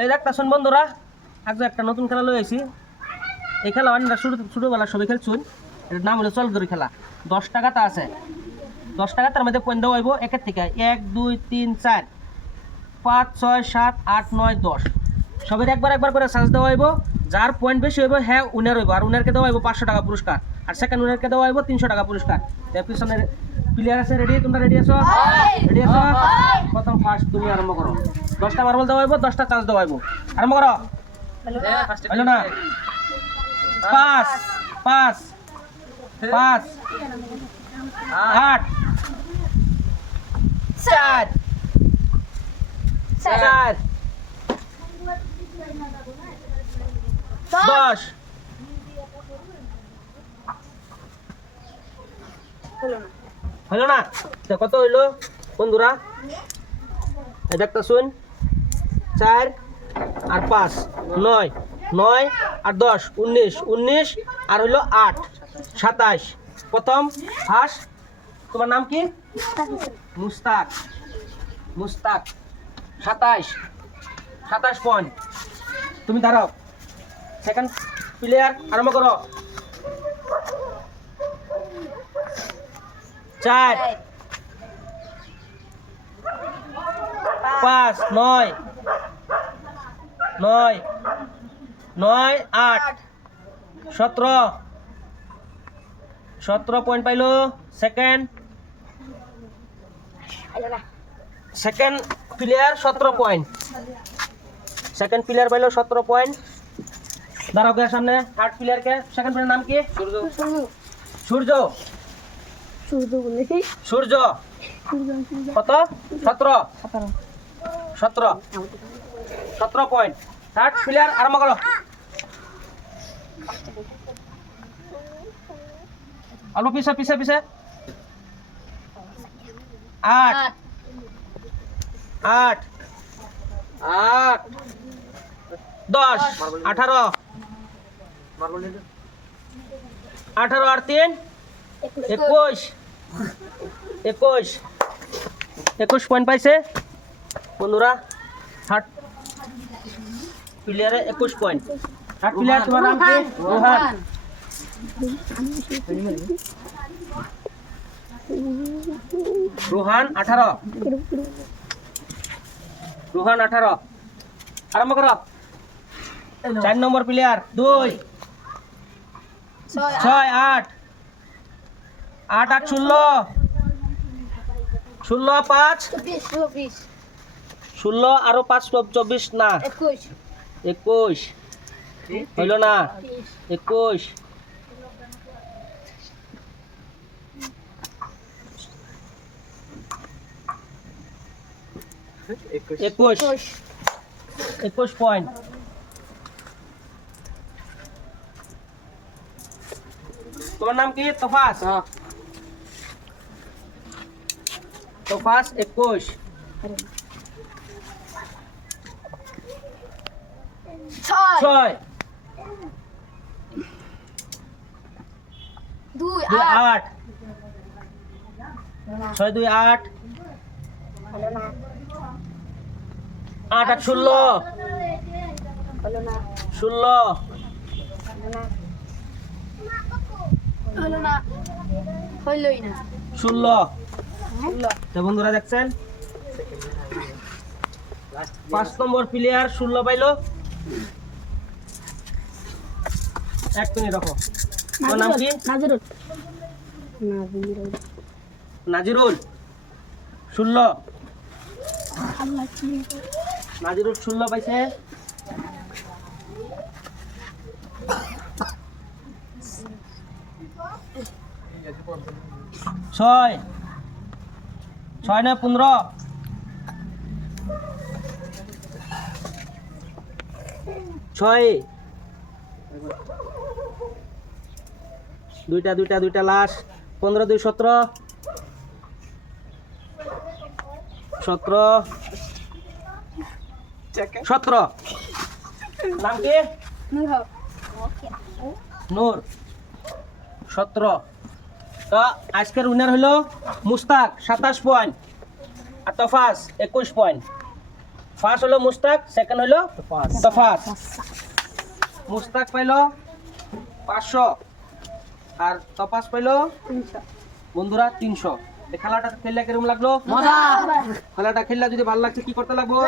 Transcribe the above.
এই দেখতাছুন বন্ধুরা, আজ একটা নতুন খেলা লই আইছি। এই খেলা আমরা ছোটবেলা সবাই খেলছুন। এর নাম হলো চলগড়ি খেলা। 10 টাকাটা আছে, 10 টাকা তার মধ্যে পয়েন্ট দেওয়া হইব একের থেকে 1 2 3 4 5 6 7 8 9 10। সবাই একবার করে চান্স দেওয়া হইব। যার পয়েন্ট বেশি হইব হ্যাঁ উইনার হইব, আর উইনারকে দেওয়া হইব 500 টাকা পুরস্কার, আর সেকেন্ড উইনারকে দেওয়া হইব 300 টাকা পুরস্কার। এর পিছনে প্লেয়ার আছে রেডি? তোমরা রেডি আছো? রেডি আছো? প্রথম ফার্স্ট তুমি আরম্ভ করো। 10টা মার্বল দেওয়া হইব, 10টা চান্স দেওয়া হইব। আরম্ভ করো। হলো না? 5 5 5 8 4 4 10। হলো না? কত হইলো বন্ধুরা? এই দেখতাছুন, 4 আর 5 9 9 আর 10 19 19 আর হইলো 8 27। প্রথম ফার্স্ট তোমার নাম কি? মুস্তাক। মুস্তাক 27 পয়েন্ট। তুমি দাঁড়াও। সেকেন্ড প্লেয়ার আরম্ভ করো। 4 5 9 9 9 8 17 পয়েন্ট পাইলো। Second player 17 point. Second player পাইলো 17 পয়েন্ট। দাঁড়াও কে সামনে। থার্ড প্লেয়ারকে সেকেন্ড প্লেয়ার নাম কি? সূর্য। সূর্য কত? 17 পয়েন্ট। থার্ড প্লেয়ার আরম্ভ করো। অল্প পিছে 8 8 8 10 18 18 আর 3 21 পয়েন্ট পাইছে বন্ধুরা। থার্ড প্লেয়ারে 21 পয়েন্ট। থার্ড প্লেয়ার তোমার নাম কি? রোহান। রোহান 18 আরম্ভ করো। 4 নম্বর প্লেয়ার 2 6 8 8 8 16 16 5 16 আরো 5 24 না 21 হইল না? 21 পয়েন্ট। তোমার নাম কি? তোফাস। তোফাস 21 6 2 8 6 2 8 8 8 16 16 বন্ধুরা দেখছেন 5 নম্বর প্লেয়ার 16 পাইলো। এক মিনিট রাখো। তোমার নাম কি? নাজিরুল 16 নাজিরুল 16 পাইছে। ছয় 9 15 6 দুইটা লাস্ট 15 2 17 নাম কি? নূর 17। তো আজকের উইনার হলো মুস্তাক 27 পয়েন্ট আর তোফাস 21 পয়েন্ট। ফার্স্ট হলো মুস্তাক, সেকেন্ড হলো তফাস। মুস্তাক পাইলো 500 আর তফাস পাইলো বন্ধুরা 300। এই খেলাটা খেললে কিরকম লাগলো? খেলাটা খেললে যদি ভালো লাগছে কি করতে লাগবো?